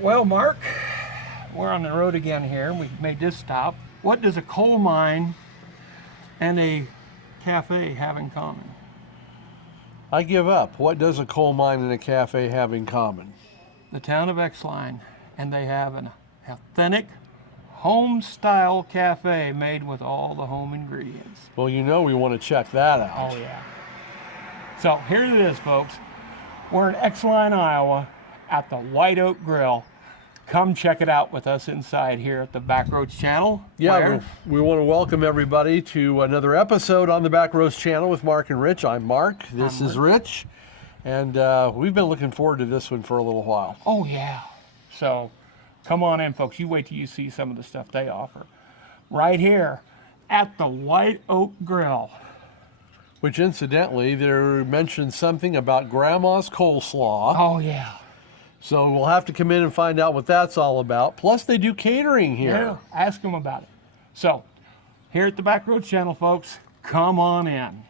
Well, Mark, we're on the road again here. We made this stop. What does a coal mine and a cafe have in common? I give up. What does a coal mine and a cafe have in common? The town of Exline, and they have an authentic home-style cafe made with all the home ingredients. Well, you know we want to check that out. Oh, yeah. So here it is, folks. We're in Exline, Iowa at the White Oak Grill. Come check it out with us inside here at the Backroads Channel. Yeah, we want to welcome everybody to another episode on the Backroads Channel with Mark and Rich. I'm Mark. This is Rich. And we've been looking forward to this one for a little while. Oh, yeah. So come on in, folks. You wait till you see some of the stuff they offer. Right here at the White Oak Grill. Which, incidentally, they mentioned something about Grandma's coleslaw. Oh, yeah. So we'll have to come in and find out what that's all about. Plus, they do catering here. Yeah, ask them about it. So, here at the Backroads Channel, folks, come on in.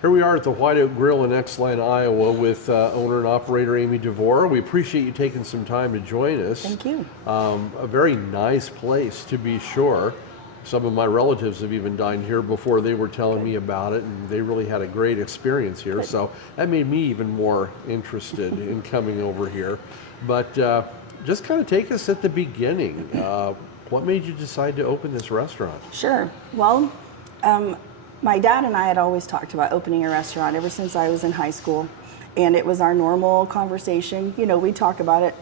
Here we are at the White Oak Grill in Exline, Iowa with owner and operator Amy DeVore. We appreciate you taking some time to join us. Thank you. A very nice place, to be sure. Some of my relatives have even dined here before. They were telling me about it, and they really had a great experience here. Good. So that made me even more interested in coming over here. But just kind of take us at the beginning. What made you decide to open this restaurant? Sure. Well, my dad and I had always talked about opening a restaurant ever since I was in high school. And it was our normal conversation. You know, we talk about it.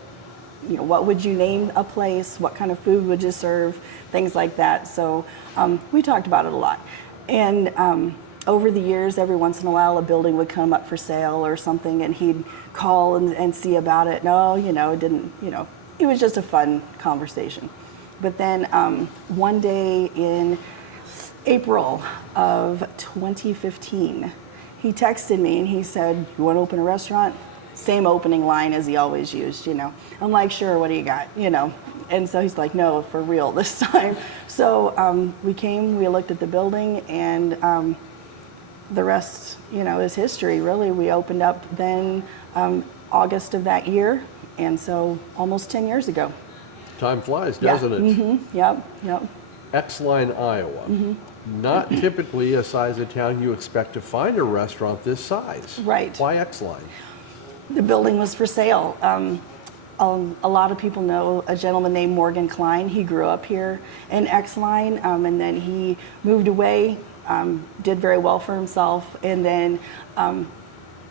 You know, what would you name a place? What kind of food would you serve? Things like that. So we talked about it a lot. And over the years, every once in a while, a building would come up for sale or something, and he'd call and see about it. No, you know, it didn't, you know, it was just a fun conversation. But then one day in April of 2015, he texted me and he said, "You want to open a restaurant?" Same opening line as he always used, you know. I'm like, "Sure, what do you got?" You know. And so he's like, "No, for real this time." So we came, we looked at the building, and the rest, you know, is history, really. We opened up then August of that year, and so almost 10 years ago. Time flies, doesn't it? Mm-hmm. Yep. Exline, Iowa. Mm-hmm. Not typically a size of town you expect to find a restaurant this size. Right. Why Exline? The building was for sale. A lot of people know a gentleman named Morgan Klein. He grew up here in Exline, and then he moved away, did very well for himself, and then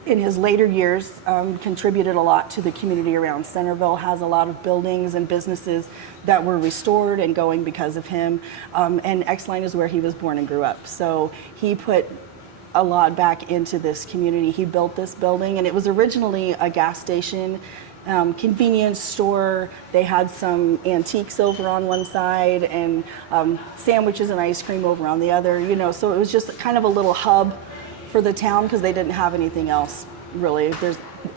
in his later years contributed a lot to the community around Centerville, has a lot of buildings and businesses that were restored and going because of him. And Exline is where he was born and grew up. So he put a lot back into this community. He built this building, and it was originally a gas station, convenience store. They had some antiques over on one side and sandwiches and ice cream over on the other, you know, so it was just kind of a little hub for the town because they didn't have anything else really.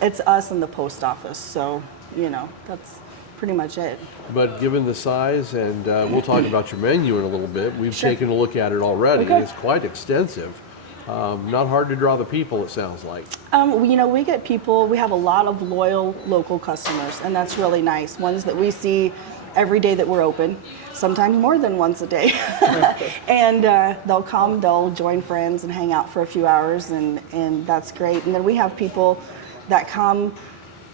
It's us and the post office, so you know that's pretty much it. But given the size, and we'll talk about your menu in a little bit, we've Sure. taken a look at it already. Okay. It's quite extensive. Not hard to draw the people, it sounds like. You know, we get people, we have a lot of loyal local customers, and that's really nice. Ones that we see every day that we're open, sometimes more than once a day. And they'll come, they'll join friends and hang out for a few hours, and that's great. And then we have people that come,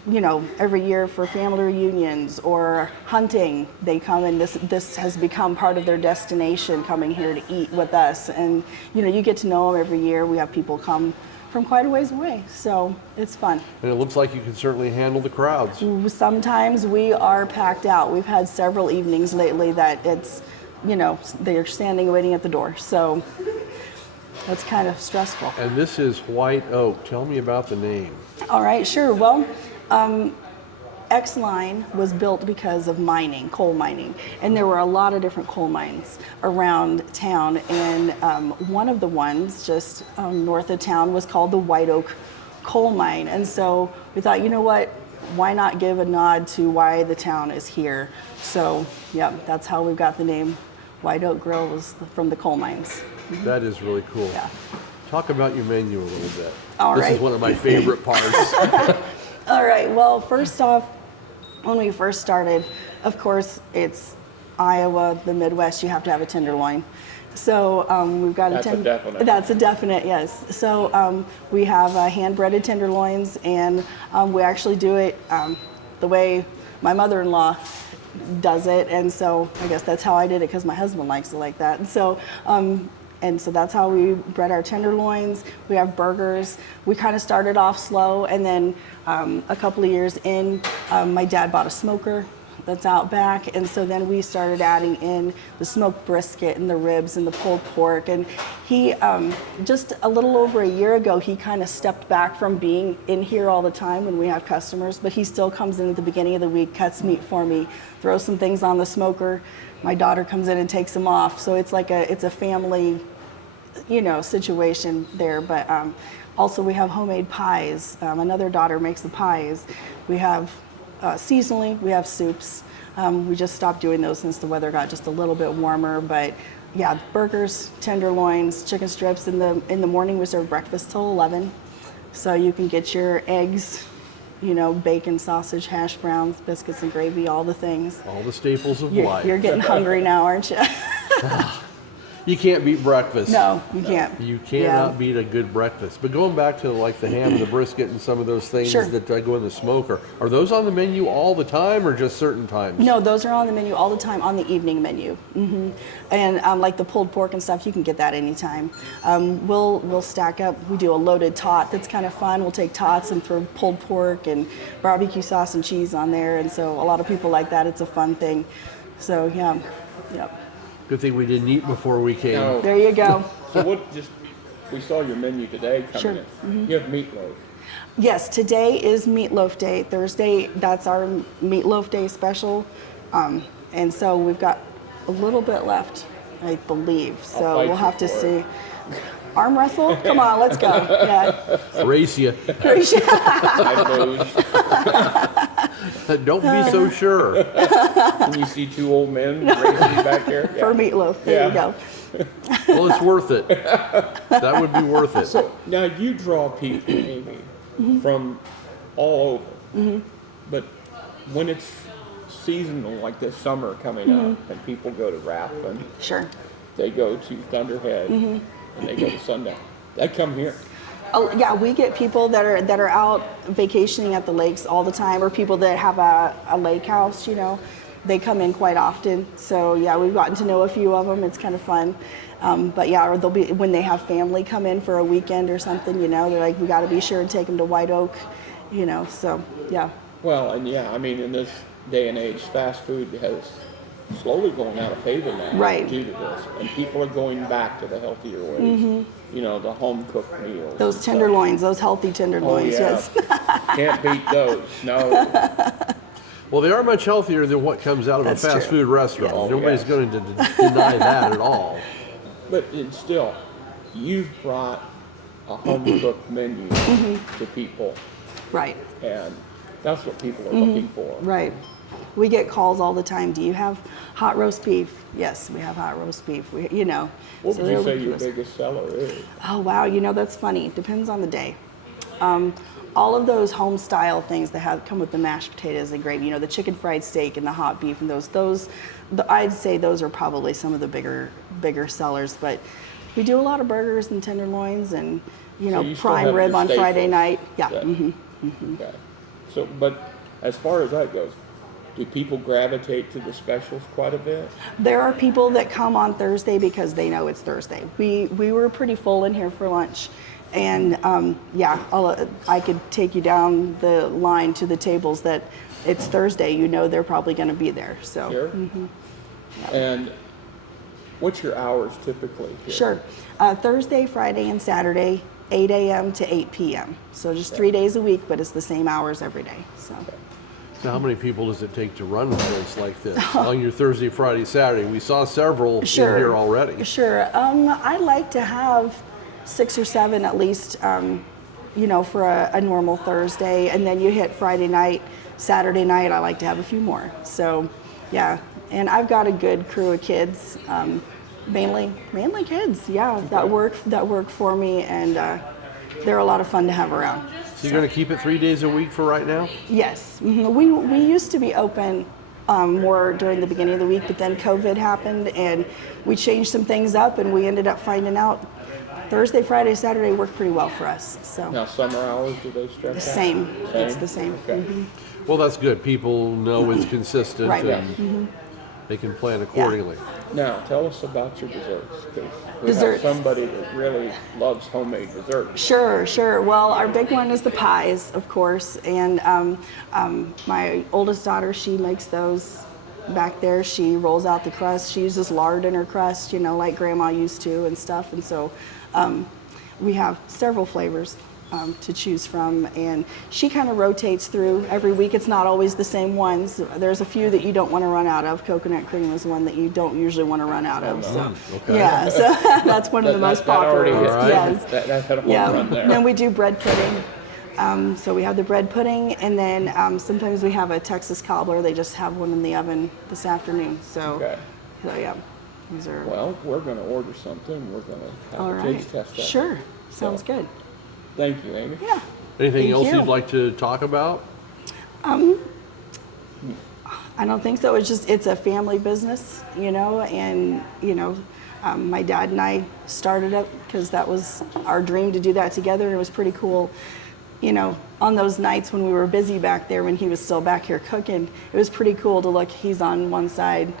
you know, every year for family reunions or hunting. They come, and this has become part of their destination, coming here to eat with us. And you know, you get to know them every year. We have people come from quite a ways away, so it's fun. And it looks like you can certainly handle the crowds. Sometimes we are packed out. We've had several evenings lately that it's, you know, they're standing waiting at the door, so that's kind of stressful. And this is White Oak. Tell me about the name. All right, sure. Well, Exline was built because of mining, coal mining, and there were a lot of different coal mines around town. And one of the ones just north of town was called the White Oak Coal Mine. And so we thought, you know what? Why not give a nod to why the town is here? So yeah, that's how we got the name. White Oak Grill was from the coal mines. That is really cool. Yeah. Talk about your menu a little bit. All this right. is one of my favorite parts. All right. Well, first off, when we first started, of course, it's Iowa, the Midwest. You have to have a tenderloin. So we've got That's a definite. That's a definite, yes. So we have hand-breaded tenderloins, and we actually do it the way my mother-in-law does it, and so I guess that's how I did it because my husband likes it like that. And so that's how we bread our tenderloins. We have burgers. We kind of started off slow, and then a couple of years in, my dad bought a smoker that's out back, and so then we started adding in the smoked brisket and the ribs and the pulled pork. And he, just a little over a year ago, he kind of stepped back from being in here all the time when we have customers, but he still comes in at the beginning of the week, cuts meat for me, throws some things on the smoker. My daughter comes in and takes them off. So it's like it's a family, situation there. But also we have homemade pies. Another daughter makes the pies. We have seasonally, we have soups. We just stopped doing those since the weather got just a little bit warmer. But yeah, burgers, tenderloins, chicken strips. In the morning we serve breakfast till 11. So you can get your eggs, bacon, sausage, hash browns, biscuits and gravy, all the things. All the staples of You're, life. you're getting hungry now, aren't you? You can't beat breakfast. No, you can't. You cannot beat a good breakfast. But going back to like the ham and the brisket and some of those things Sure. that go in the smoker, are those on the menu all the time or just certain times? No, those are on the menu all the time, on the evening menu. And like the pulled pork and stuff, you can get that anytime. We'll stack up. We do a loaded tot that's kind of fun. We'll take tots and throw pulled pork and barbecue sauce and cheese on there. And so a lot of people like that. It's a fun thing. So yeah. Good thing we didn't eat before we came. No. There you go. So we saw your menu today coming Sure. in. You have meatloaf. Yes, today is Meatloaf Day. Thursday, that's our Meatloaf Day special. And so we've got a little bit left, I believe. So fight we'll you have to for see. Arm wrestle? Come on, let's go. Yeah. Race you. I lose. Don't be so sure. Can you see two old men racing back there? For meatloaf. There you Yeah. go. Well, it's worth it. That would be worth it. So now you draw people, Amy, from all over. But when it's seasonal, like this summer coming up, and people go to Rathbun, Sure. they go to Thunderhead, and they go to Sundown. They come here. Oh, yeah, we get people that are out vacationing at the lakes all the time, or people that have a lake house, They come in quite often. So yeah, we've gotten to know a few of them. It's kind of fun. But yeah, or they'll be, when they have family come in for a weekend or something, they're like, we got to be sure and take them to White Oak, so yeah. Well, and yeah, I mean, in this day and age, fast food has slowly going out of favor now Right. due to this. And people are going back to the healthier ways, the home-cooked meals. Those and tenderloins, those healthy tenderloins, stuff. Oh, yeah. yes. Can't beat those, no. Well, they are much healthier than what comes out of That's a fast true. food restaurant. Yes. Nobody's Yes. going to deny that at all. But it's still, you've brought a home-cooked menu to people, Right, and that's what people are looking for. right. We get calls all the time. Do you have hot roast beef? Yes, we have hot roast beef. What So would they're you say looking your for us. biggest seller is? Oh wow, that's funny. Depends on the day. All of those home style things that come with the mashed potatoes and gravy, the chicken fried steak and the hot beef and I'd say those are probably some of the bigger sellers. But we do a lot of burgers and tenderloins and So you still prime have rib your on Friday staples. night. Yeah. Yeah. Okay. So, but as far as that goes, do people gravitate to the specials quite a bit? There are people that come on Thursday because they know it's Thursday. We were pretty full in here for lunch, and I could take you down the line to the tables that it's Thursday. They're probably going to be there. So Sure. And what's your hours typically here? sure. Thursday, Friday, and Saturday, 8 a.m. to 8 p.m. So just 3 days a week, but it's the same hours every day. So So how many people does it take to run a place like this on your Thursday, Friday, Saturday? We saw several in here already. Sure. I like to have 6 or 7 at least, you know, for a normal Thursday. And then you hit Friday night, Saturday night, I like to have a few more. So, yeah. And I've got a good crew of kids, mainly kids, yeah, that work for me. And they're a lot of fun to have around. So you're going to keep it 3 days a week for right now? Yes. We used to be open more during the beginning of the week, but then COVID happened and we changed some things up and we ended up finding out Thursday, Friday, Saturday worked pretty well for us. So Now, summer hours, do they stretch out? same. It's the same. Okay. Well, that's good. People know it's consistent Right. and they can plan accordingly. Now, tell us about your desserts. 'Cause we Desserts. have somebody that really loves homemade desserts. Sure. Well, our big one is the pies, of course, and my oldest daughter, she makes those back there. She rolls out the crust. She uses lard in her crust, you know, like Grandma used to and stuff. And so we have several flavors to choose from, and she kind of rotates through every week. It's not always the same ones. There's a few that you don't want to run out of. Coconut cream is one that you don't usually want to run out of. So, okay. yeah, so that's one of the most popular. That already hit. Yes. That had a home Yeah. run there. Then we do bread pudding. So we have the bread pudding, and then sometimes we have a Texas cobbler. They just have one in the oven this afternoon. So, Okay. so yeah, these are Well, we're going to order something. We're going to have all a right. taste test that. Sure, sounds good. Thank you, Amy. Yeah. Anything Thank else you. you'd like to talk about? I don't think so. It's a family business, you know, and you know, my dad and I started it because that was our dream to do that together, and it was pretty cool. You know, on those nights when we were busy back there, when he was still back here cooking, it was pretty cool to look. He's on one side,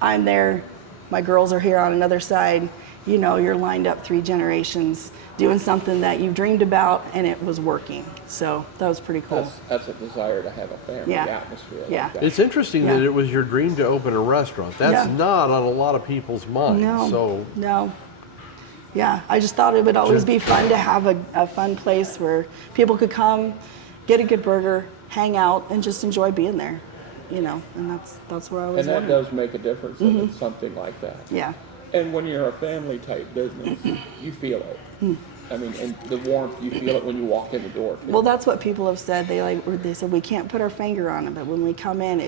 I'm there, my girls are here on another side. You know, you're lined up 3 generations doing something that you dreamed about, and it was working. So that was pretty cool. That's a desire to have a family Yeah. atmosphere Yeah. like that. It's interesting Yeah. that it was your dream to open a restaurant. That's Yeah. not on a lot of people's minds. No. Yeah, I just thought it would always be fun to have a fun place where people could come, get a good burger, hang out, and just enjoy being there. You know, and that's where I was. And that does make a difference in something like that. Yeah. And when you're a family type business, you feel it. I mean, and the warmth, you feel it when you walk in the door. Well, that's what people have said. They said we can't put our finger on it, but when we come in,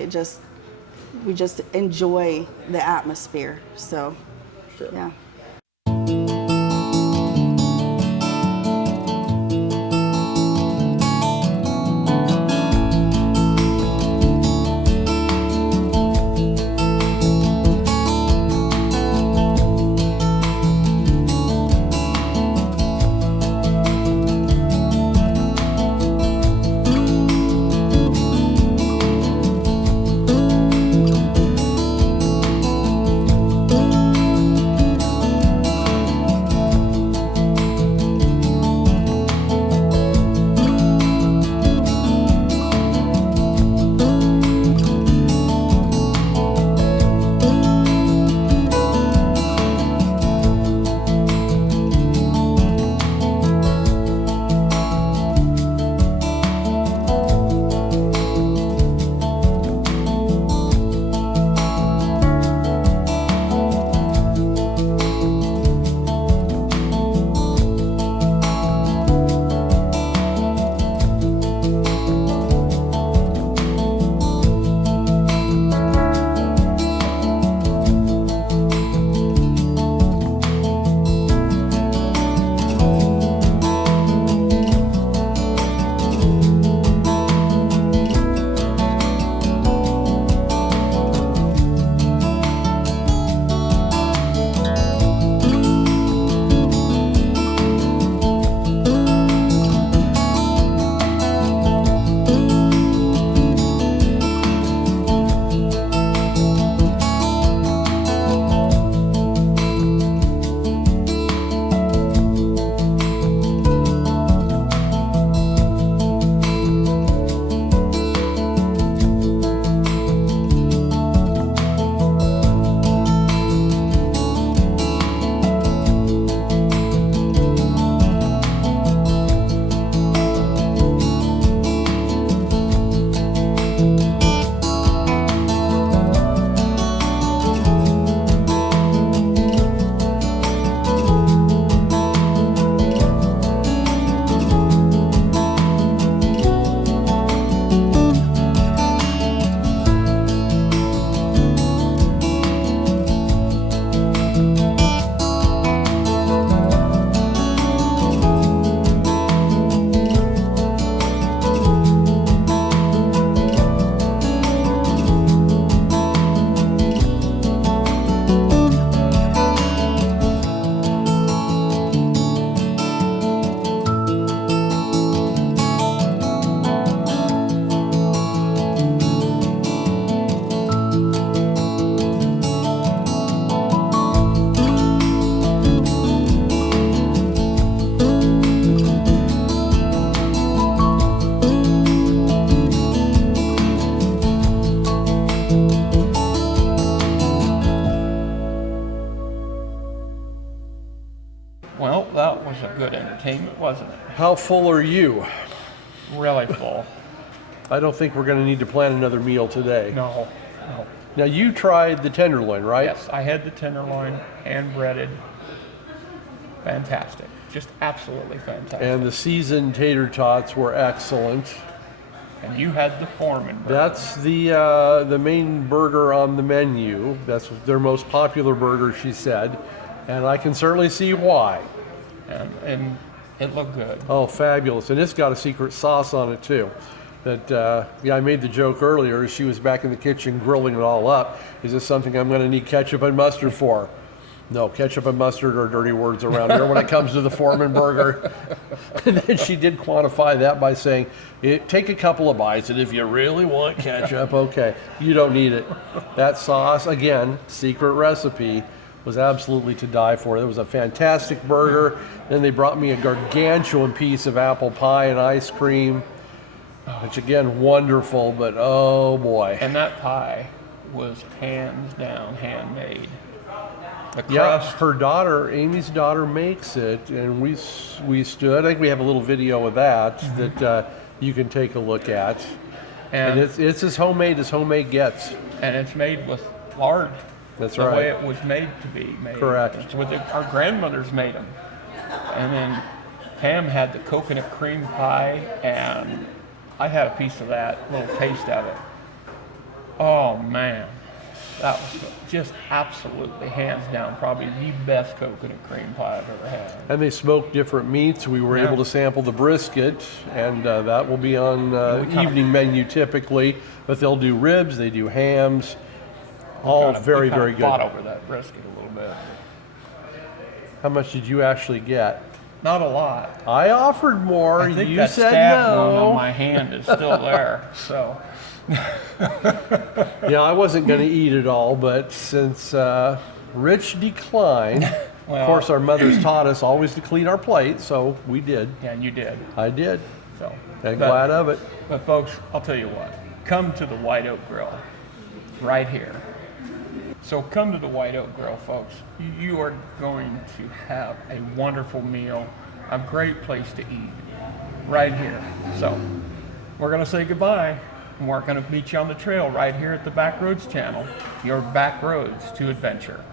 we just enjoy the atmosphere. So, Sure. yeah. Well, that was a good entertainment, wasn't it? How full are you? Really full. I don't think we're going to need to plan another meal today. No, no. Now, you tried the tenderloin, right? Yes, I had the tenderloin, hand breaded. Fantastic. Just absolutely fantastic. And the seasoned tater tots were excellent. And you had the Foreman burger. That's the main burger on the menu. That's their most popular burger, she said. And I can certainly see why. And it looked good. Oh, fabulous. And it's got a secret sauce on it, too. That, yeah, I made the joke earlier as she was back in the kitchen grilling it all up. Is this something I'm going to need ketchup and mustard for? No, ketchup and mustard are dirty words around here when it comes to the Foreman burger. And then she did quantify that by saying, take a couple of bites, and if you really want ketchup, okay, you don't need it. That sauce, again, secret recipe, was absolutely to die for. It was a fantastic burger. Then they brought me a gargantuan piece of apple pie and ice cream, which again, wonderful, but oh boy. And that pie was hands down handmade. The Yeah, crust, her daughter, Amy's daughter, makes it, and we stood. I think we have a little video of that that you can take a look at. And it's as homemade gets. and it's made with lard. That's the right. way it was made to be made. Correct. It's what our grandmothers made them. And then Pam had the coconut cream pie, and I had a piece of that, little taste of it. Oh man, that was just absolutely hands down probably the best coconut cream pie I've ever had. And they smoke different meats. We were able to sample the brisket, and that will be on evening menu typically. But they'll do ribs, they do hams, all very, very good. Fought over that brisket a little bit. How much did you actually get? Not a lot. I offered more. I think You that said stab wound on no. my hand is still there. So Yeah, I wasn't going to eat it all, but since Rich declined, Well- of course, our mothers taught us always to clean our plate, so we did. yeah, and you did. I did. So And but- glad of it. But folks, I'll tell you what, come to the White Oak Grill right here. So come to the White Oak Grill, folks. You are going to have a wonderful meal, a great place to eat right here. So we're going to say goodbye, and we're going to meet you on the trail right here at the Backroads channel, your back roads to adventure.